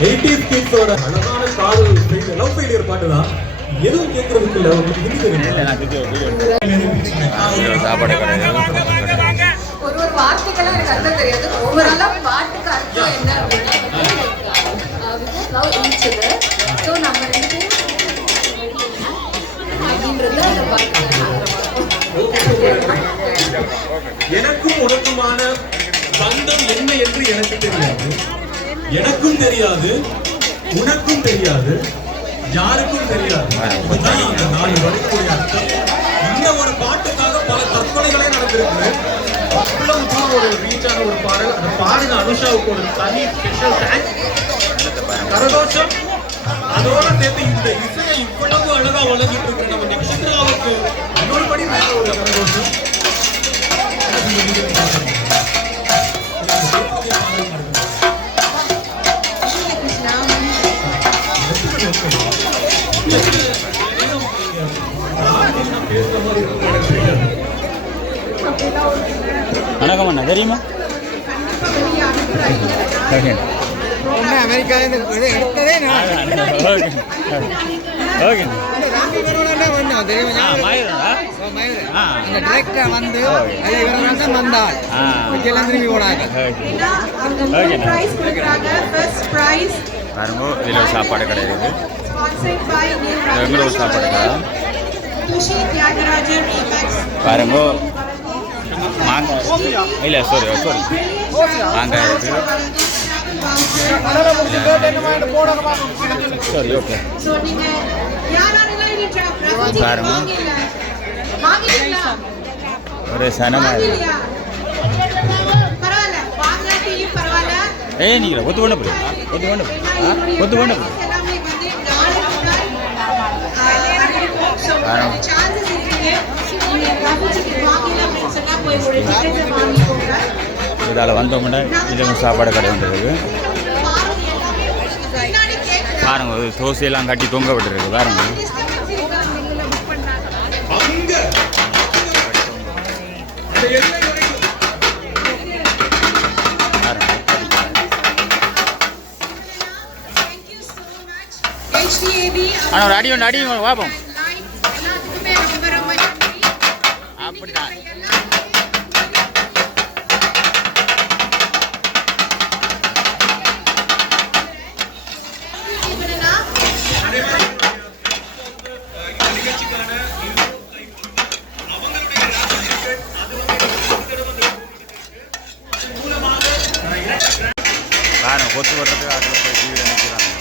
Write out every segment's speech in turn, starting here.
Eighties கிட்ஸோட அழகான காதல் love failure பாட்டு தான் எதுவும் கேட்கறதுக்கு இல்ல உங்களுக்கு ஹிந்தி தெரியும் சாப்பாடு கடை ஒரு ஒரு வார்த்தைக்கெல்லாம் எனக்கு அர்த்தம் தெரியாது. ஓவராலா பாட்டுக்கு அர்த்தம் என்ன அப்படின்னா லவ் ஈச்சது ஸோ நம்ம ரெண்டு பேரும் அப்படின்றது அந்த எனக்கும் உனக்குமான பந்தம் என்ன என்று எனக்கு தெரியாது. எனக்கும் தெரியாது உனக்கும் தெரியாது யாருக்கும் தெரியாது. இதுதான் அந்த நாலு வரைக்குரிய அர்த்தம். இந்த ஒரு பாட்டுக்காக பல கற்பனைகளே நடந்திருக்கு. அவ்வளவு தூரம் ஒரு ரீச்சான ஒரு பாடல். அந்த பாடின அனுஷாவுக்கு ஒரு தனி ஸ்பெஷல் தேங்க்ஸ் கரதோஷம் அதோட சேர்த்து இந்த இசையை இவ்வளவு அழகா வளர்ந்துட்டு இருக்கிற நம்ம நட்சத்திராவுக்கு இன்னொரு படி மேல ஒரு கரதோஷம் ஆ. அந்த டிரெக்டர் வந்து வந்தாள் ஆ. இதெல்லாம் திரும்பி போனாங்க பாருங்க இதில் சாப்பாடு கடை இருக்குது சாப்பாடுக்கா பை பாருங்க. மாங்காய் இல்லை சாரி சாரி மாங்காய் இருக்குது சரி ஓகே பாருங்க. ஒரு சனமாக ஏய் நீங்கள் ஒத்து பண்ண ஒத்து பண்ண ஒத்து பண்ண இதால் வந்தோம்னா இது சாப்பாடு கடை வந்துருக்கு பாருங்க ஒரு தோசையெல்லாம் கட்டி தொங்க விட்டுருக்கு பாருங்க. ஆனால் ஒரு அடி ஒன்று அடி பார்ப்போம் எல்லாத்துக்குமே ரொம்ப ரொம்ப நன்றி அப்படிதான் என்னன்னா பாருங்க கொத்து வர்றதுக்கு அதில் போய் டிவி நினைக்கிறாங்க.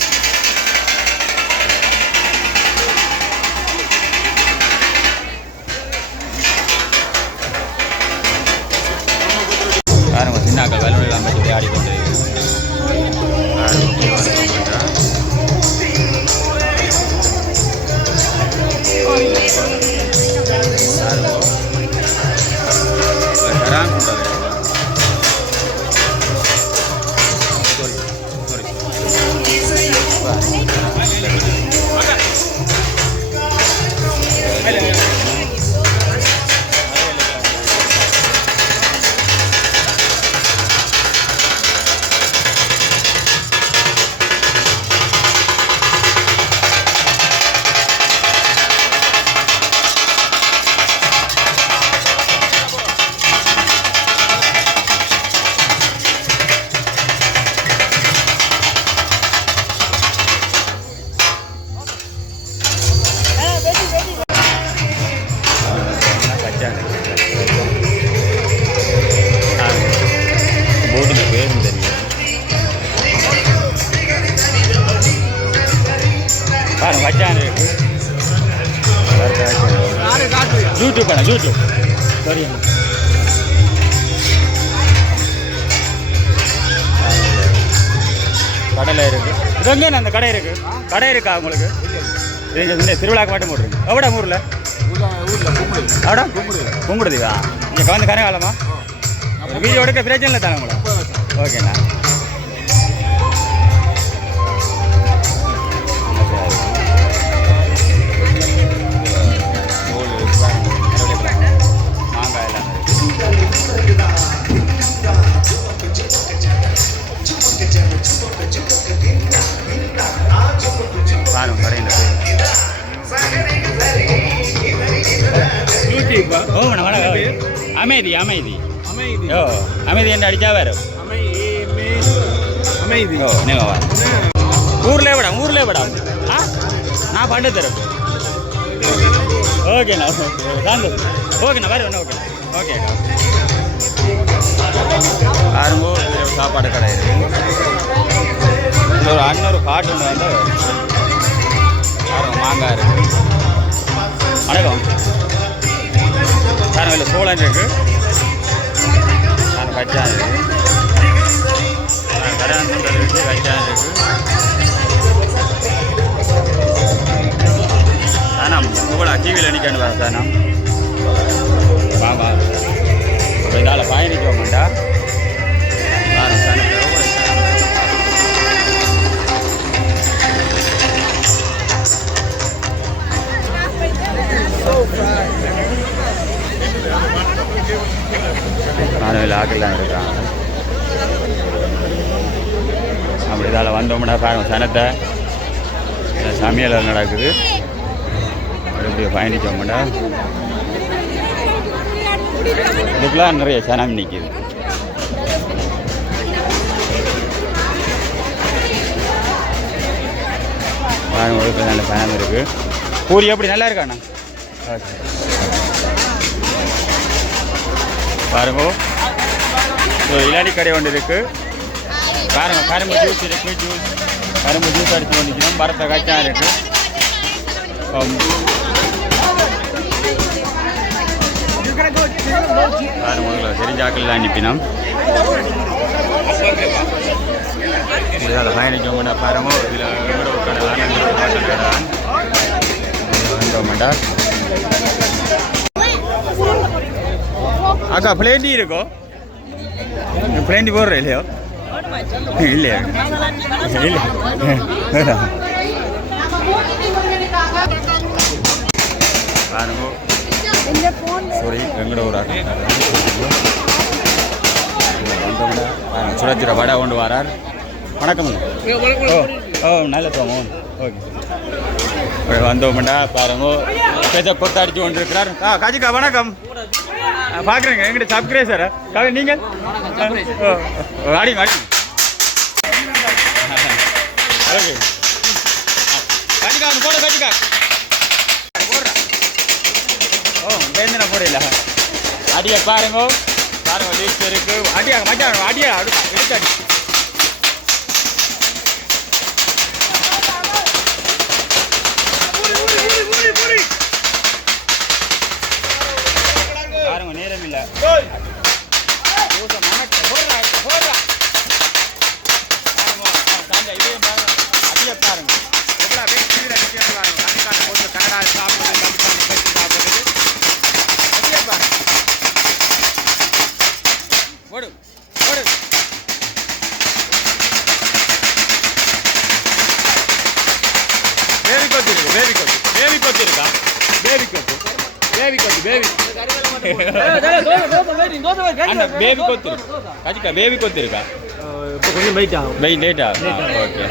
உங்களுக்கு? கடை இருக்கா உங்களுக்கு? இது இந்த திருவிழாக்கு மட்டும் போட்டுருங்க. எவ்வளோ ஊரில்? அவடா கும்பிடுதா நீங்கள் கலந்து கரை காலமா வீடியோ எடுக்க பிரச்சனை இல்லை தானே உங்களுக்கு? ஓகேண்ணா. மாறும் கடையில் போய் ஓ நம்ம அமைதி அமைதி. ஓ அமைதி என்று அடித்தா வரும் அமைதி. ஓ நீங்கள் வா. ஊரில் விடம் ஊரில் விடம் ஆ? நான் பண்ண தரேன். ஓகேண்ணா ஓகேண்ணா வரேண்ணா ஓகே ஓகேக்கா பாருங்க சாப்பாடு கடை இருக்குது இன்னொரு அண்ணொரு பாட்டு ஒன்று வந்து பாருங்க மாங்காய் இருக்குது வணக்கம். பாருங்க இல்லை சோளம் இருக்கு. சார் கச்சான் இருக்கு. கராந்தண்டல் இருக்கு கச்சான் இருக்கு. சாணம் இவ்வளோ டிவியில் நிற்கணும் வர சாணம் வாங்க இப்போ இதால் பயணிக்க மாட்டா மாணவியில் தான் இருக்காங்க அப்படி இதால் வந்தோம்னா பாருங்க சனத்தை சமையல் நடக்குது. அப்படி பயணித்தோம்னா இதுக்கெலாம் நிறைய சனம் நிற்கிது பாருங்க நல்ல சனம் இருக்குது பூரி எப்படி நல்லா இருக்காண்ணா? பாருங்க. பாருங்க இளாடி கடை ஒன்று இருக்கு. பாருங்க கரும்பு ஜூஸ் இருக்கு ஜூஸ் கரும்பு ஜூஸ் அடிச்சு வந்துக்கணும் மரத்தை கச்சா இருக்கு. பாருங்க தெரிஞ்சாக்கள் அனுப்பினோம். இதில் பயணிக்கோங்கண்ணா பாருங்க இதில் கடை அக்கா பிளேண்டி இருக்கோ பிளேண்டி போடுற இல்லையோ? இல்லையா. இல்லை பாருங்க. சாரி எங்கட ஒரு ஆட்டம் சுட சுட வடை கொண்டு வரார். வணக்கம். ஓ ஓ நல்ல தோமம் ஓகே. வந்தோம்டா பாருங்க. பேச கொத்த அடிச்சு கொண்டு இருக்கிறார் ஆ காஜிக்கா வணக்கம். பார்க்குறேங்க எங்கிட்ட சப்ஸ்கிரைப் சார். கவி நீங்கள் ஓ அடிங்க ஓகே. காஜிக்கா போட காஜிக்கா போடுறேன் ஓ வேந்தனை போடல அடியை பாருங்க. பாருங்க லீக்ஸ் இருக்கு. அடியா மச்சான் அடியா அடு எடுத்து அடி. ஓடு ஓடு பேபி கொத்து இருக்கு பேபி கொத்து. பேபி கொத்து இருக்கா? பேபி கொத்து. பேபி கொத்து பேபி பேபி கொத்து இருக்கு. கஜிக்கா பேபி கொத்து இருக்கா? இப்போ கொஞ்சம் வெயிட் ஆகும் வெயிட் லேட்டா ஓகே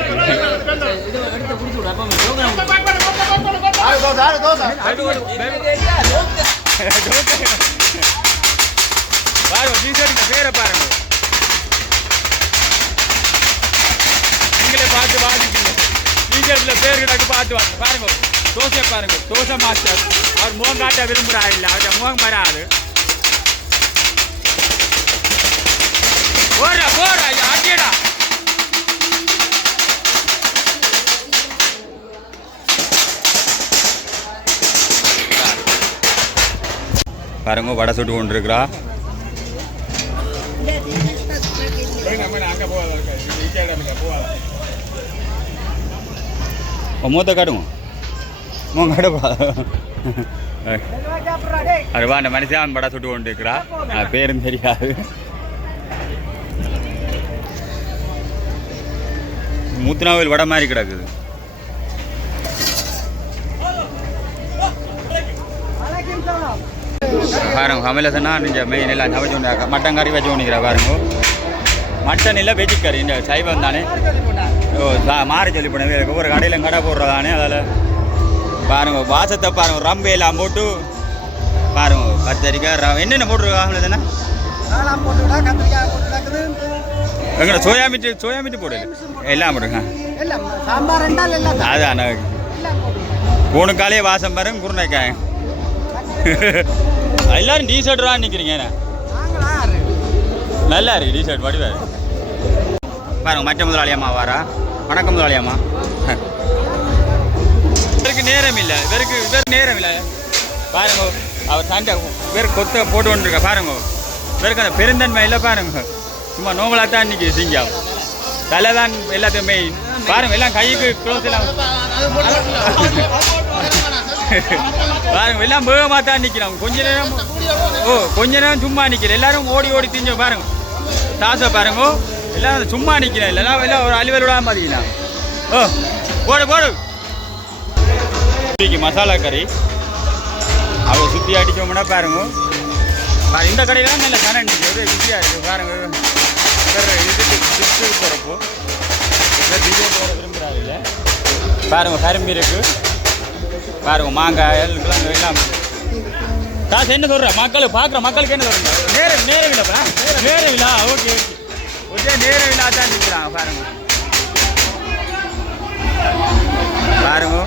பாருங்க டீஷர்ட் பேரை பாருங்க. நீங்களே பார்த்து வாங்கிக்கீங்க டீஷர்ட்ல பேர் கிடக்கு பார்த்து வாங்க. பாருங்க. தோசை பாருங்க. தோசை மாஸ்டர். அவர் முகம் காட்ட விரும்புகிறா இல்லை. அவர் முகம் வராது போடுறா போடுறா. ஐயா அடியடா. பாருங்க வடை சுட்டு கொண்டு இருக்கிறா மூத்த காட்டுங்க மூங்க காட்டுப்பா அது வா அந்த மனுஷன் வடை சுட்டு கொண்டு இருக்கிறா பேரும் தெரியாது மூத்தனாவில் வடை மாதிரி கிடக்குது பாருங்க கமலசனா நீங்கள் மெயின் எல்லாம் சமைச்சு கொண்டு மட்டன் கறி வச்சு கொண்டிருக்கிறா பாருங்க மட்டன் இல்லை வெஜ் கறி இந்த சைவம் தானே. ஓ மாறி சொல்லி போனது. ஒவ்வொரு கடையிலும் கடை போடுறதானே அதில். பாருங்க வாசத்தை பாருங்க ரம்பு எல்லாம் போட்டு. பாருங்க கத்தரிக்காய் என்னென்ன போட்டுருக்காங்களே தானே எங்கட சோயா மீட்டு சோயா மீட்டு போடல. எல்லாம் போடுங்க. அதான் பூணுக்காலே வாசம் பாருங்க குருணைக்காய். எல்லாரும் டி ஷர்ட் நிற்கிறீங்க நல்லா இருக்கு டி ஷர்ட் வடிவாரு பாருங்க மற்ற முதலாளியம்மா வாரா. வணக்கம் முதலாளியம்மா. இவருக்கு நேரம் இல்லை இவருக்கு இவர் நேரம் இல்லை. பாருங்க அவர் சண்டை இவர் கொத்த போட்டு கொண்டிருக்க பாருங்க. இவருக்கு அந்த பெருந்தன்மை இல்லை பாருங்க. சும்மா நோம்பலாக தான் இன்னைக்கு சிங்கம். தலை தான் எல்லாத்தையும் மெயின் பாருங்க எல்லாம் கைக்கு க்ளோஸ் எல்லாம் பாருங்க எல்லாம் வேகமாக தான் நிற்கிறோம் கொஞ்ச நேரம் ஓ கொஞ்ச நேரம் சும்மா நிற்கிறேன் எல்லாரும் ஓடி ஓடி திஞ்ச பாருங்க. தாசை பாருங்க. எல்லாம் சும்மா நிற்கிறேன் இல்லைன்னா எல்லாம் ஒரு அலுவல் விடாம பார்த்தீங்கன்னா. ஓ போடு போடு. இன்னைக்கு மசாலா கறி. அவளை சுற்றி அடித்தோம்னா பாருங்க. பாரு, இந்த கடையில் நல்ல கரை நிற்கி பிஸியாக இருக்குது பாருங்க. இதுக்கு சுற்று போகிறப்போ விரும்புகிறாரு இல்லை. பாருங்க கரும்பு இருக்கு. பாருங்க மாங்காய் கிழங்கு எல்லாம் காசு என்ன சொல்ற? மக்கள் பார்க்குற மக்களுக்கு என்ன சொல்றீங்க? நேரம் நேரம் இல்லைப்பா நேரம் இல்லா ஓகே ஓகே. ஓகே நேரம் இல்லா தான் நிற்கிறாங்க பாருங்க. பாருங்க.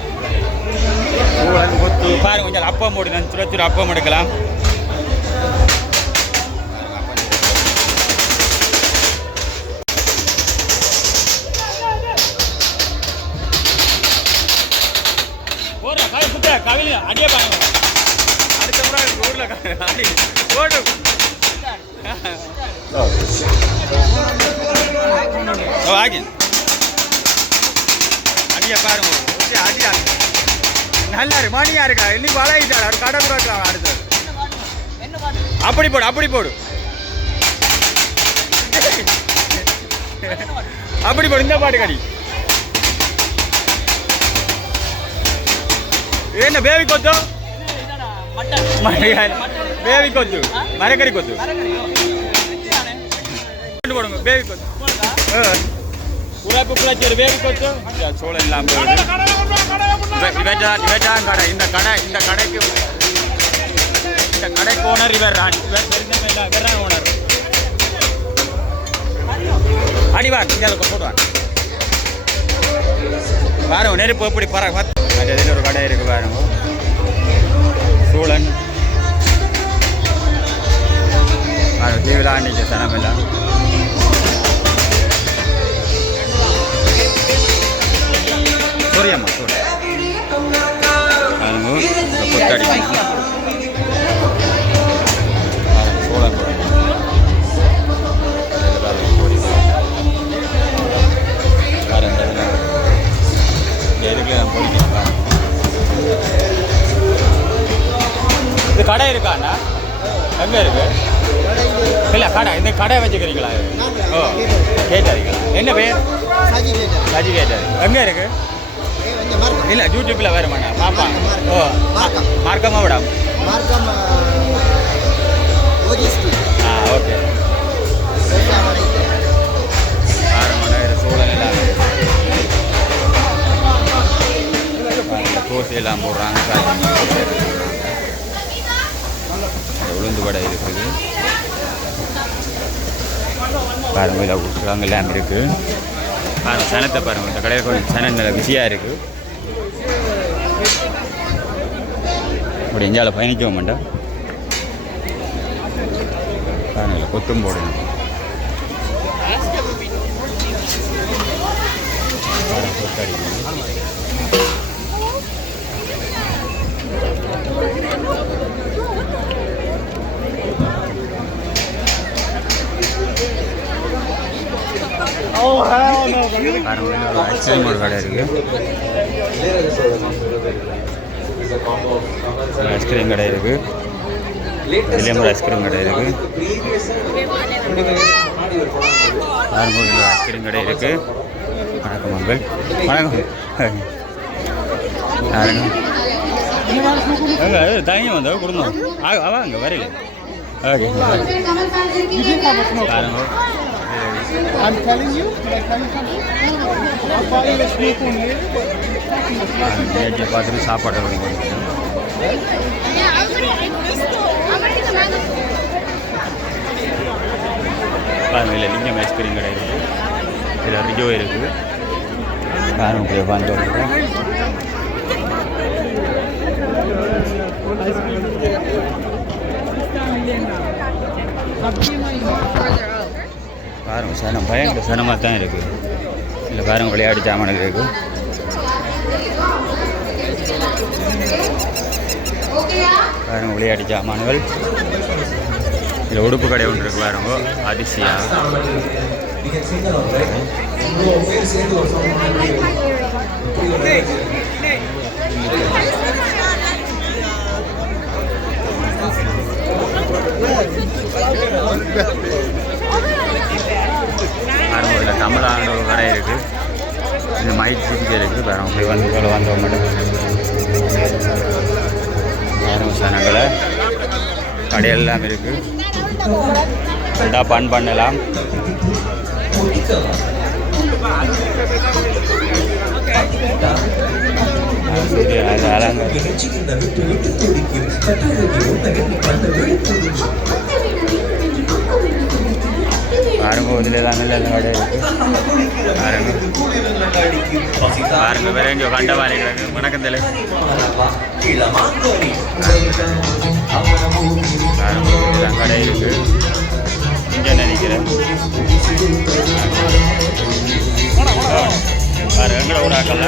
பூவன் கொத்து பாருங்க கொஞ்சம் அப்பம் போடு நான் சுட சுட அப்பம் எடுக்கலாம் நீ வளையிட்டார் அவர் கடை போட்டான் அடுத்தது. அப்படி போடு அப்படி போடு. அப்படி போடு இந்த பாட்டு கடி. என்ன பேபி கொத்து? பேபி கொத்து. மரக்கறி கொத்து. போடுங்க பேபி கொத்து. உரைப்பு குளச்சேரி வேவி கொத்து. சோழன் இல்லாமல் இவற்றான் இவற்றான் கடை. இந்த கடை இந்த கடைக்கு இந்த கடைக்கு ஓனர் இவர் தான். இவர் தெரிஞ்சவங்க இல்லை இவர் தான் ஓனர் அடிவான் இங்கே போடுவான் பாருங்க நெருப்பு எப்படி அது எதில் ஒரு கடை இருக்கு பாருங்க சூழன். பாருங்க டிவியில் ஆண்டிச்சு சனம் இருக்குல்ல, நான் பொரிக்கிறேன் பாருங்க. இது கடை இருக்காண்ணா எங்க இருக்கு? இல்ல கடை. இந்த கடை வச்சுக்கிறீங்களா ஓ கேட்டாரிங்களா? என்ன பேர்? சஜி கேட்டாரி. எங்க இருக்கு? கொஞ்சம் மார்க்கம். இல்ல யூடியூப்ல வேற மாட்டா பாப்பா. ஓ மார்க்கம். மார்க்கமா விடாம மார்க்கம் ஓஜி ஸ்ட்ரீட் ஆ ஓகே. ஆறு மணி நேரம் சூழல் எல்லாம். பாருங்க, தோசை எல்லாம் போடுறாங்க உளுந்து வடை இருக்குது. பாருங்க இதில் உருட்டுறாங்க எல்லாம் இருக்கு. பாருங்க சனத்தை பாருங்க இந்த கடையில் கொஞ்சம் சனம் நல்ல பிஸியாக இருக்கு. இப்படி எஞ்சால பயணிக்க மாட்டேன் கொத்தும் போடணும். பாருங்க உள்ள ஒரு கடை இருக்கு. ஒரு ஐஸ்கிரீம் கடை இருக்கு. இதுலேயும் ஒரு ஐஸ்கிரீம் கடை இருக்கு. பாருங்க உள்ள ஐஸ்கிரீம் கடை இருக்கு. வணக்கம் மங்கள் வணக்கம். எங்க தங்கி வந்தா குடும்பம் அவ அங்கே வரையில ஓகே. I'm telling you, ஐயா பார்த்துட்டு சாப்பாடு பாருங்க இல்லை லிங்கம் ஐஸ்கிரீம் கடை இருக்குது இது ரியோ இருக்குது பாருங்க இப்படியே பார்த்து பாருங்க சனம் பயங்கர சனமாக தான் இருக்குது இல்லை பாருங்க விளையாட்டு ஜாமான் இருக்குது பாருங்க விளையாட்டு ஜாமான்கள். இதில் உடுப்பு கடை ஒன்று இருக்கு பாருங்க அதிசயா. Yeah. இதில் தமிழ்நாடு ஒரு கடை இருக்குது இந்த மைக் சிரிக்க இருக்குது வேறு போய் வந்து போல வந்த மட்டும் சனங்களை கடையெல்லாம் இருக்குது ரெண்டா பண் பண்ணலாம். சரி பாருங்க இதில் எல்லாம் நல்ல கடை இருக்குது பாருங்க பாருங்க வேற எங்கேயோ கண்ட மாதிரி கிடக்கு வணக்கம் தலை பாருங்க இதெல்லாம் கடை இருக்கு இங்கே நினைக்கிறேன் பாருங்க எங்கட ஊராக்கல்ல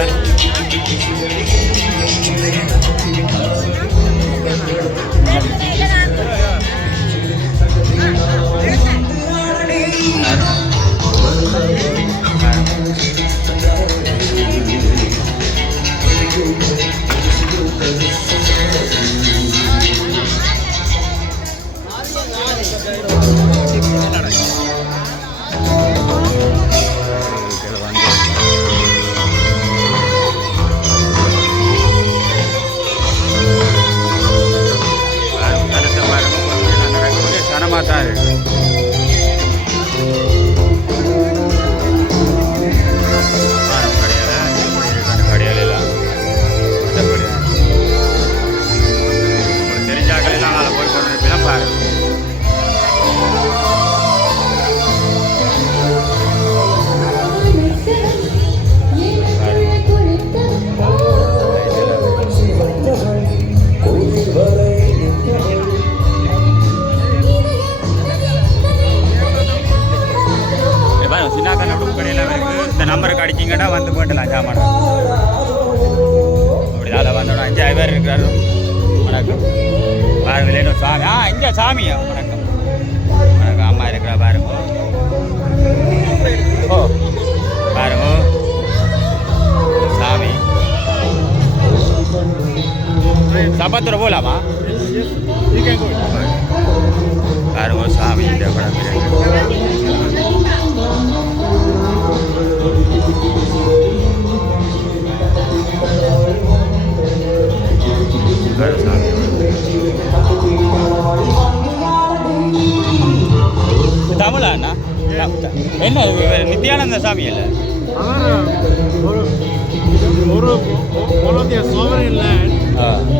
இதில் நித்யானந்த சாமி இல்ல ஒரு ஒரு one of their sovereign land,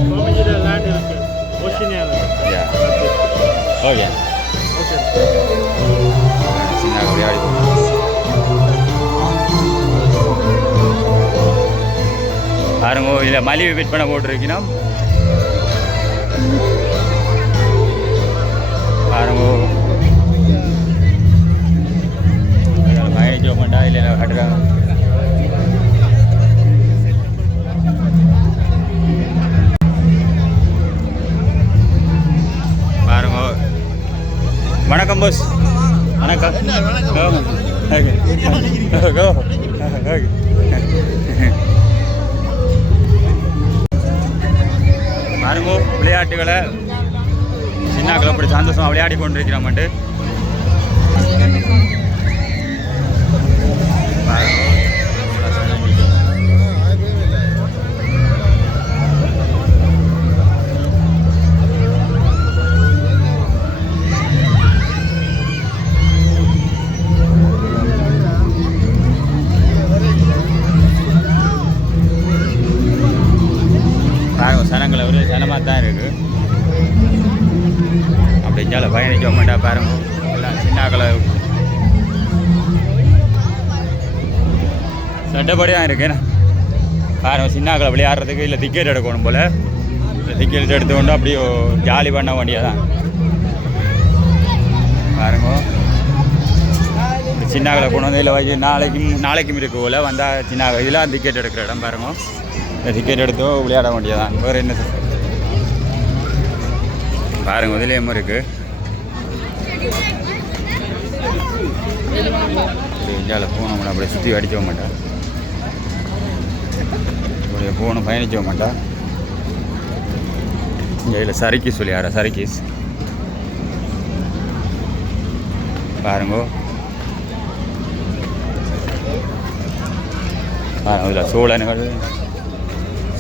Swamiji land இருக்கு. Oceania. ஓகே விளையாடி பாருங்க இதில் மலிவு விற்பனை போட்டிருக்கணும் பாருங்க மயஜோ பண்ணா பாருங்க வணக்கம் போஸ் வணக்கம் கோ. ஓகே. கோ. ஓகே. பாருங்க விளையாட்டுகளை சின்னாக்கள் அப்படி சந்தோஷமா விளையாடி கொண்டிருக்கிறோம்ட்டு பாருங்க சனங்களை ஒரு சனமாக தான் இருக்குது. அப்படி இருந்தாலும் பயணிக்க மாட்டா பாருங்க. எல்லாம் சின்னாக்களை சட்டப்படியாக இருக்குண்ணா பாருங்க சின்னாக்களை விளையாடுறதுக்கு இல்லை டிக்கெட் எடுக்கணும் போல். திக்கெட் எடுத்து கொண்டு அப்படியே ஜாலி பண்ண வேண்டியது தான் பாருங்க சின்னாக்களை கொண்டு வந்து இல்லை வச்சு நாளைக்கும் நாளைக்கும் இருக்கு போல். வந்தால் சின்ன இதில் டிக்கெட் எடுக்கிற இடம் பாருங்க. டிக்கெட் எடுத்தோ விளையாட வேண்டியதான் வேறு என்ன பாருங்க இதுலேயும் இருக்குது இந்தியாவில் போனோம்னா அப்படியே சுற்றி அடிக்க மாட்டேன் அப்படியே போகணும் பயணிக்க மாட்டா. இங்கே இல்லை சரக்கீஸ் விளையாட சரக்கீஸ் பாருங்கோ. பாருங்க இதில் சோழனுகள்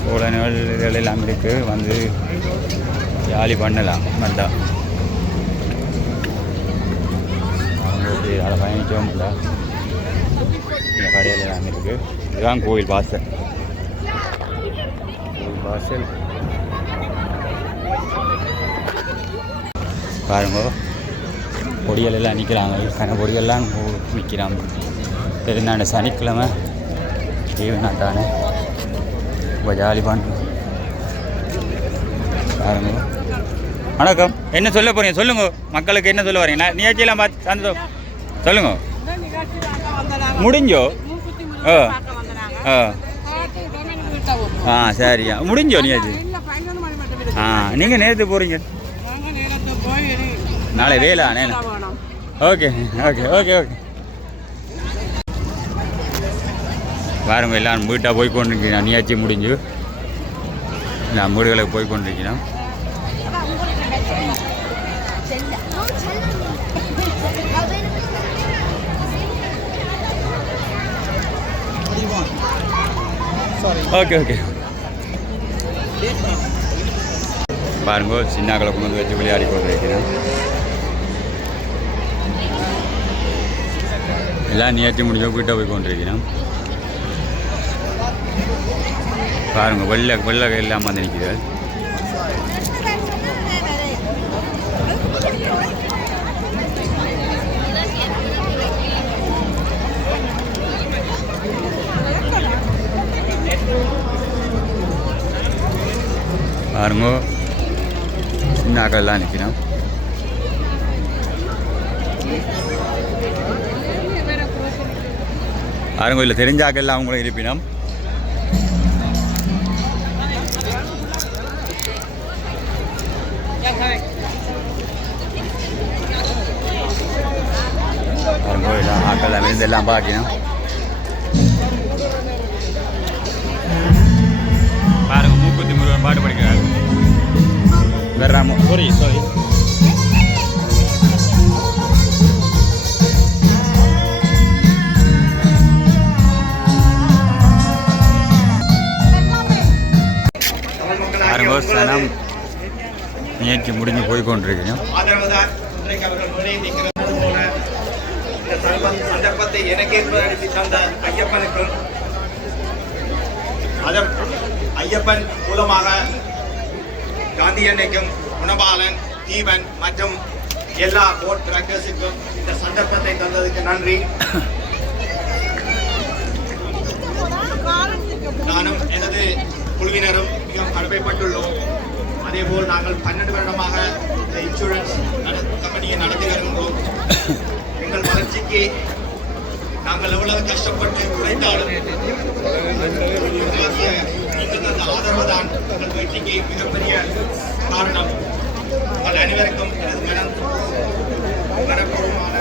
சோழனுகள் நிகழ்வுகள் எல்லாம் இருக்குது வந்து ஜாலி பண்ணலாம். நல்லா. அதை பயணிக்கவும் இல்லை. இந்த கடையில் எல்லாம் இருக்குது இதுதான் கோவில் வாசல். கோவில் வாசல். பாருங்க. பொடிகள் எல்லாம் நிற்கிறாங்க. கன பொடிகள்லாம் நிற்கிறாங்க. பெருந்தாண்ட சனிக்கிழமை. லீவுனா தானே ரொம்ப ஜாலி பண்ணு பாருங்க. வணக்கம். என்ன சொல்ல போறீங்க? சொல்லுங்க. மக்களுக்கு என்ன சொல்ல வரீங்க நிகழ்ச்சியெல்லாம் பார்த்து சந்தோஷம் சொல்லுங்க. முடிஞ்சோ? ஆ. ஆ. ஆ சரியா. முடிஞ்சோ நிகழ்ச்சி ஆ நீங்கள் நேரத்து போகிறீங்க நாளை வேலா நேரம் ஓகே ஓகே ஓகே ஓகே. பாருங்க எல்லாம் வீட்டாக போய் கொண்டிருக்கிறோம் நியாச்சி முடிஞ்சு. நான் வீடுகளுக்கு போய் கொண்டிருக்கிறோம் ஓகே ஓகே பாருங்க சின்னாக்களை கொண்டு வந்து வச்சு விளையாடி கொண்டிருக்கிறேன் எல்லாம் நியாச்சி முடிஞ்ச வீட்டை போய் கொண்டிருக்கிறேன் பாருங்க வெள்ளை வெள்ளை எல்லாம் வந்து நிற்கிறது பாருங்க சின்னாக்கள் எல்லாம் நிற்கிறோம் பாருங்க இல்லை தெரிஞ்சாக்கெல்லாம் அவங்களும் இருப்பினோம். பாருங்க எல்லாம் எல்லாம் பார்க்கணும் பாருங்க மூக்குத்தி முருகன் பாட்டு படிக்கிறாரு வெறாம சாரி சாரி சனம் நிகழ்ச்சி முடிஞ்சு போய் கொண்டிருக்கிறோம் ஆதரவுதான் இன்றைக்கு அவர்கள் முறை நிற்கிறது போல இந்த சந்தர்ப்ப- சந்தர்ப்பத்தை எனக்கு ஏற்படுத்தி தந்த ஐயப்பனுக்கும் அதன் ஐயப்பன் மூலமாக காந்தி அன்னைக்கும் குணபாலன் தீபன் மற்றும் எல்லா போட் டிராக்டர்ஸுக்கும் இந்த சந்தர்ப்பத்தை தந்ததுக்கு நன்றி. நானும் எனது குழுவினரும் மிகவும் கடமைப்பட்டுள்ளோம். அதேபோல் நாங்கள் பன்னெண்டு வருடமாக இந்த இன்சூரன்ஸ் கம்பெனியை நடத்தி வருகின்றோம். எங்கள் வளர்ச்சிக்கு நாங்கள் எவ்வளவு கஷ்டப்பட்டு உழைத்தாலும் ஆதரவு தான் எங்கள் வெற்றிக்கு மிகப்பெரிய காரணம். உங்கள் அனைவருக்கும் எனது மனம் மனப்பூர்வமான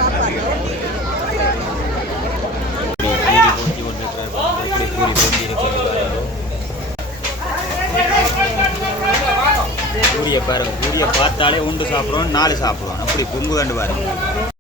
பூரியை பாருங்க பூரியை பார்த்தாலே உண்டு சாப்பிடுவோம் நாலு சாப்பிடுவோம் அப்படி பொங்கு கண்டு பாருங்க.